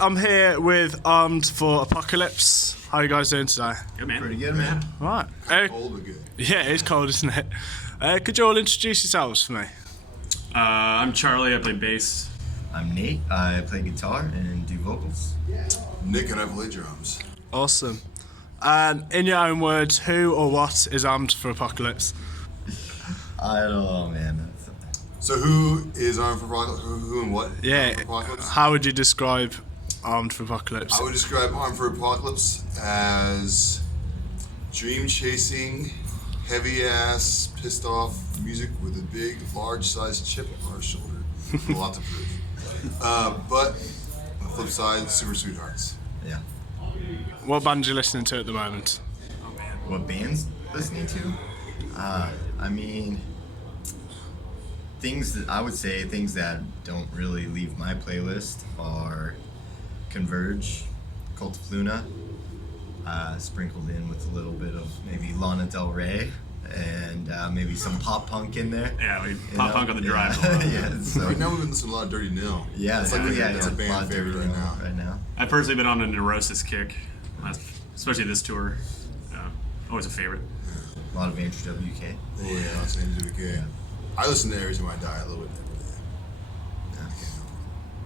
I'm here with Armed for Apocalypse. How are you guys doing today? Good, man. Pretty good, man. Right. Cold but good. Yeah, it's cold, isn't it? Could you all introduce yourselves for me? I'm Charlie. I play bass. I'm Nate. I play guitar and do vocals. Nick and I play drums. Awesome. And in your own words, who or what is Armed for Apocalypse? I don't know, man. So who is Armed for Apocalypse? Who and what? Yeah. Armed for Apocalypse? How would you describe Armed for Apocalypse? I would describe Armed for Apocalypse as dream-chasing, heavy-ass, pissed-off music with a big, large-sized chip on our shoulder. A lot to prove. But on the flip side, super sweethearts. Yeah. What band are you listening to at the moment? What band's listening to? I mean, things that don't really leave my playlist are Converge, Cult of Luna, sprinkled in with a little bit of maybe Lana Del Rey, and maybe some pop punk in there. Yeah, we pop punk on the drive. Yeah, so, Right now we've been listening to a lot of Dirty Nil. yeah, It's like it's a lot band of favorite Dirty right Nil now. Right now. I've personally been on a Neurosis kick, especially this tour. Always a favorite. A lot of Andrew WK. Oh yeah, same to the kid. I listen to Every Time I Die a little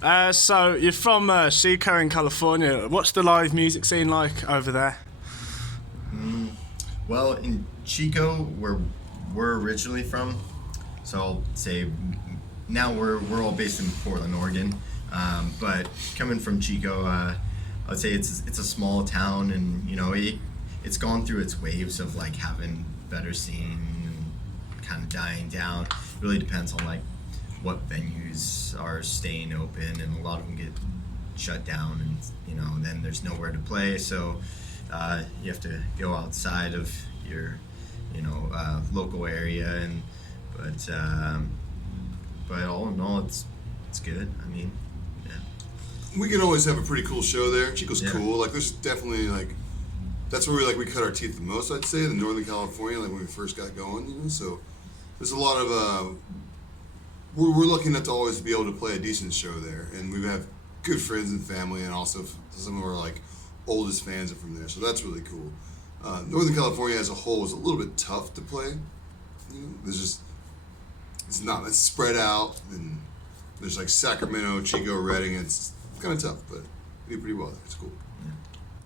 bit. So you're from Chico in California. What's the live music scene like over there? Well, in Chico, where we're originally from, so I'll say now we're all based in Portland, Oregon. But coming from Chico, I'd say it's a small town, and you know it's gone through its waves of like having better scene and kind of dying down. It really depends on like what venues are staying open, and a lot of them get shut down, and you know then there's nowhere to play, so you have to go outside of your local area, and but all in all it's good. I mean, yeah. We can always have a pretty cool show there. Chico's Yeah. cool. Like there's definitely like that's where we cut our teeth the most. I'd say in Northern California, like when we first got going, you know. So there's a lot of we're lucky enough to always be able to play a decent show there, and we have good friends and family, and also some of our like oldest fans are from there. So that's really cool. Northern California as a whole is a little bit tough to play. You know, it's spread out, and there's like Sacramento, Chico, Redding. It's kind of tough, but we do pretty well there. It's cool.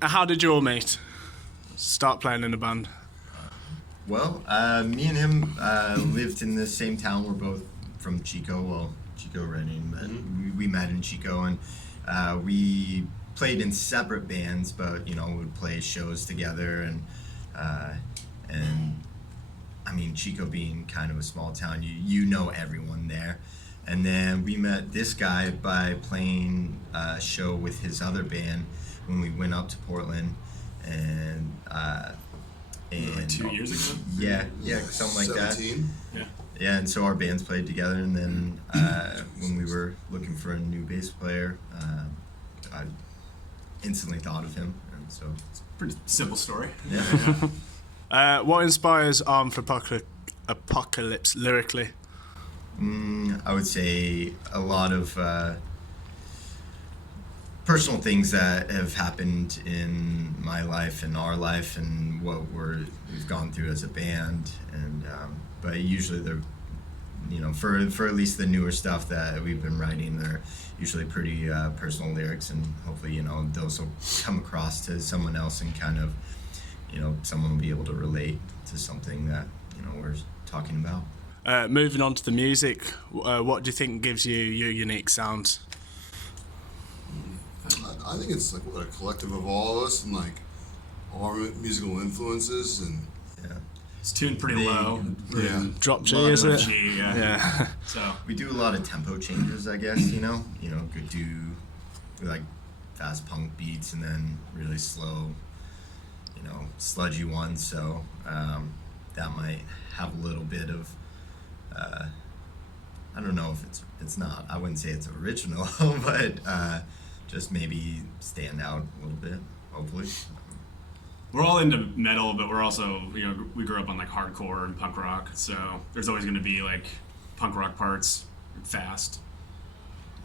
How did you all meet? Start playing in a band? Well, me and him lived in the same town. We're both from Chico, Redding, but we met in Chico, and we played in separate bands, but you know, we would play shows together, and I mean, Chico being kind of a small town, you know everyone there. And then we met this guy by playing a show with his other band when we went up to Portland, and Like 2 years ago. yeah, something like that. 17? Yeah. Yeah, and so our bands played together, and then when we were looking for a new bass player, I instantly thought of him, and so Pretty simple story. yeah. What inspires Armed for Apocalypse lyrically? I would say a lot of personal things that have happened in my life and our life, and what we've gone through as a band, and but usually they're, you know, for at least the newer stuff that we've been writing, they're usually pretty personal lyrics, and hopefully, you know, those will come across to someone else, and kind of, you know, someone will be able to relate to something that, you know, we're talking about. Moving on to the music, what do you think gives you your unique sound? I think it's like a collective of all of us, and like all our musical influences, and Yeah. It's tuned pretty low. yeah. Drop G, Lot is of it? G, yeah. Yeah. So We do a lot of tempo changes, I guess, you know, we like fast punk beats, and then really slow, you know, sludgy ones, so that might have a little bit of, I don't know if it's not, I wouldn't say it's original, but just maybe stand out a little bit, hopefully. we're all into metal, but we're also, you know, we grew up on like hardcore and punk rock, so there's always going to be like punk rock parts fast.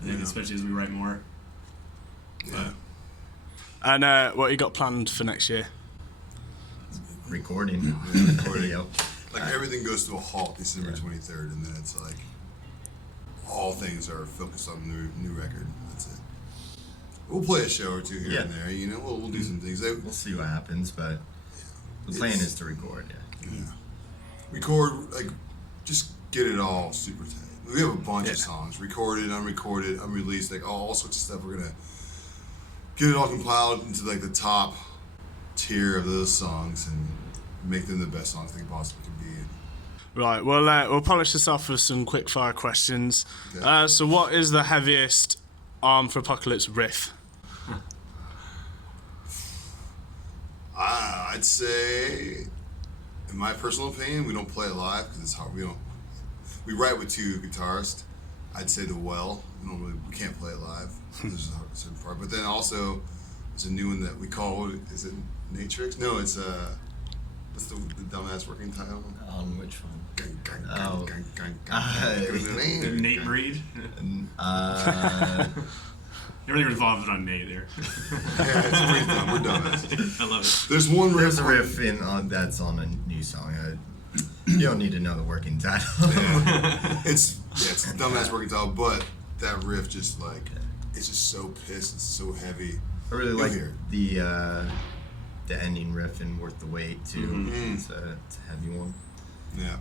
I think, especially as we write more. Yeah. And what you got planned for next year? Recording. Yep. Like everything goes to a halt December 23rd, and then it's like all things are focused on the new record. That's it. We'll play a show or two here and there. You know, we'll do some things. We'll see what happens, but the plan is to record. Yeah. Record, like, just get it all super tight. We have a bunch of songs, recorded, unrecorded, unreleased, like all sorts of stuff. We're gonna get it all compiled into like the top tier of those songs and make them the best songs they possibly can be. Right, well, we'll polish this off with some quick fire questions. Okay. So what is the heaviest Arm for Apocalypse riff? I'd say, in my personal opinion, we don't play it live because it's hard. We write with two guitarists. I'd say The Well. We can't play it live. There's a certain part. But then also, there's a new one that we call, is it Natrix? No, it's, what's the dumbass working title? On which one? Nate Breed. Everything revolves around Nate there. Yeah, it's pretty dumb. We're dumbass. I love it. There's one riff. There's a riff that's on a new song. You don't need to know the working title. It's a dumbass working title, but that riff just like, it's just so pissed. It's so heavy. I really like hear the ending riff in Worth the Wait too. Mm-hmm. It's a heavy one. Yeah.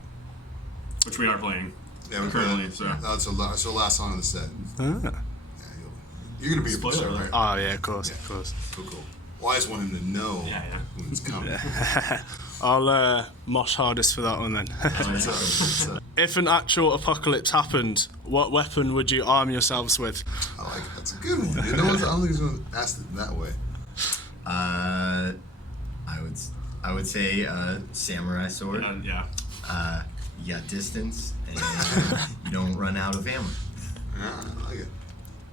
Which we are playing. Yeah, we're Currently, playing. so. That's the last song of the set. Ah. You're gonna be Spoiler a show, alert. right? Oh, yeah, of course, of course. Cool. Well, I just want him to know Yeah. when it's coming. I'll mosh hardest for that one then. So, If an actual apocalypse happened, what weapon would you arm yourselves with? I like it. That's a good one. You know what? I don't think he's gonna ask it that way. I would say samurai sword. Yeah. You got distance and you don't run out of ammo. Yeah, I like it.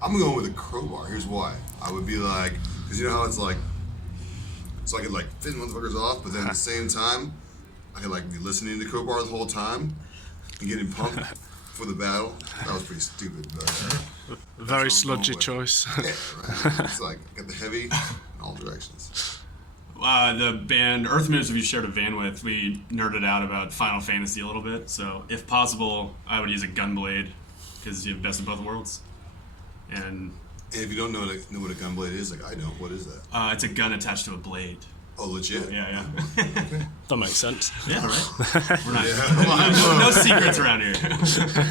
I'm going with a crowbar. Here's why. I would be like, because you know how it's like, so I could like finish motherfuckers off, but then at the same time, I could like be listening to crowbar the whole time and getting pumped for the battle. That was pretty stupid, but Very that's what I'm sludgy going with. choice. Yeah, right. It's like I got the heavy in all directions. The band Earth Moves, if you shared a van with, we nerded out about Final Fantasy a little bit. So, if possible, I would use a gunblade because you have best of both worlds. And And if you don't know what a gunblade is, like I don't, what is that? it's a gun attached to a blade. Oh, legit. Yeah. That makes sense. Yeah, right. We're not. No secrets around here.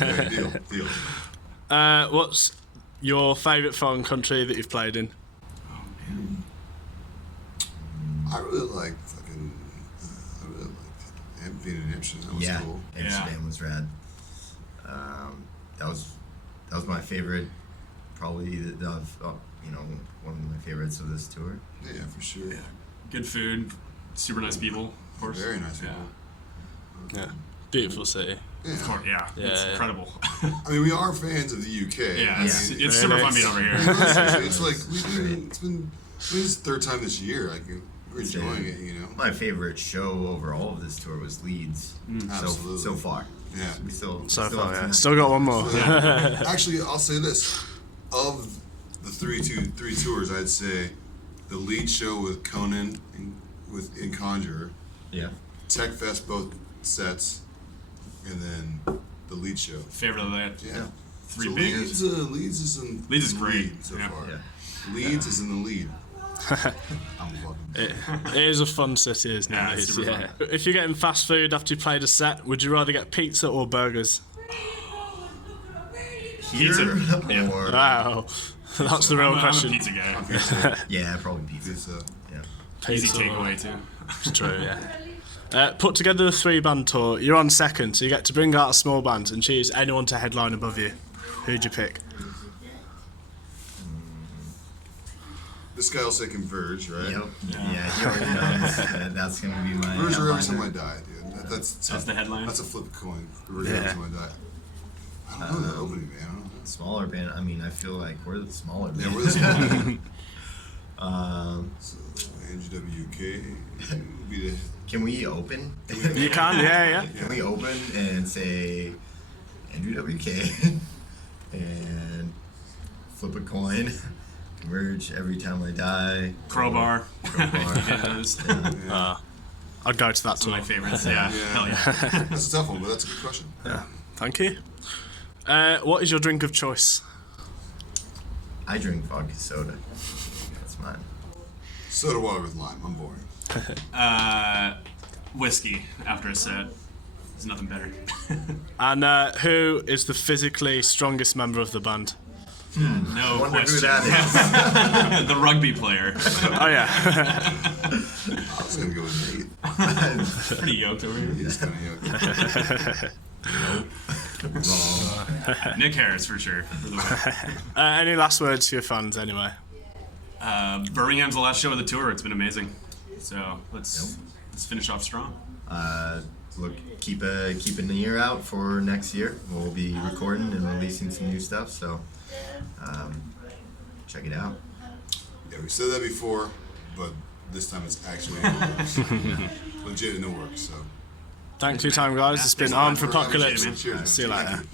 Okay, deal. What's your favourite foreign country that you've played in? I really like fucking. I really liked being in Amsterdam. That was Yeah, cool. Amsterdam was rad. That was my favorite, probably one of my favorites of this tour. Yeah, for sure. Yeah. Good food, super nice people, of course. Very nice Yeah. people. Yeah, beautiful city. Yeah. Of course, yeah. It's Yeah. incredible. I mean, we are fans of the UK. Yeah, it's Yeah. super fun being over You here. know, it's like it's been this third time this year. Like we're enjoying it. You know. My favorite show over all of this tour was Leeds. Absolutely. So far. Yeah. We still So still far, have yeah. time. Still got one more. Actually, I'll say this: of the three tours, I'd say the lead show with Conan in Conjurer, Yeah. Tech Fest both sets, and then the lead show. Favorite of that. Yeah. Three so bangers. Leeds is in Leeds is the great. lead so Yeah. far. Yeah. Leeds is in the lead. I'm fucking. It is a fun city, isn't it? Yeah, it's super fun. If you're getting fast food after you played a set, would you rather get pizza or burgers? Here Pizza. Yeah. or Wow, that's the real I'm a question. pizza guy. yeah, probably pizza. Pizza. Yeah. Easy Pizza. takeaway too. It's true, yeah. Put together a 3-band tour. You're on second, so you get to bring out a small band and choose anyone to headline above you. Who'd you pick? This guy will say Converge, right? Yep. Yeah, he already knows that that's gonna be my. Converge or every time I headliner. die, dude. That's the headline? That's a flip coin. Converge or Yeah. every time I die. I don't know that opening band. I don't know. Smaller band. I mean, I feel like we're the smaller band. Yeah, we're the small. Um, So NGWK would be the. can we open? You can, yeah. Can we open and say Andrew WK and flip a coin? Converge, Every Time I Die. Crowbar. Crowbar. Yeah. I'd go to that Some tour. of my favorites. Yeah. Hell yeah. That's a tough one, but that's a good question. Thank you. What is your drink of choice? I drink vodka soda. That's mine. Soda water with lime. I'm boring. Whiskey after a set. There's nothing better. And who is the physically strongest member of the band? No Wonder who question. that is. The rugby player. Oh yeah. I was gonna go with Nate. Pretty yoked over here. He's kind of Wrong. Nick Harris for sure. For the win. Any last words for your fans, anyway? Birmingham's the last show of the tour. It's been amazing. So let's finish off strong. Look, keep an ear out for next year. We'll be recording and releasing some new stuff, so check it out. Yeah, we said that before, but this time it's actually legit in the works. So Thanks for your time, guys. It's been Thanks a Armed lot for for Apocalypse. having me. cheers. See you Thank later. you.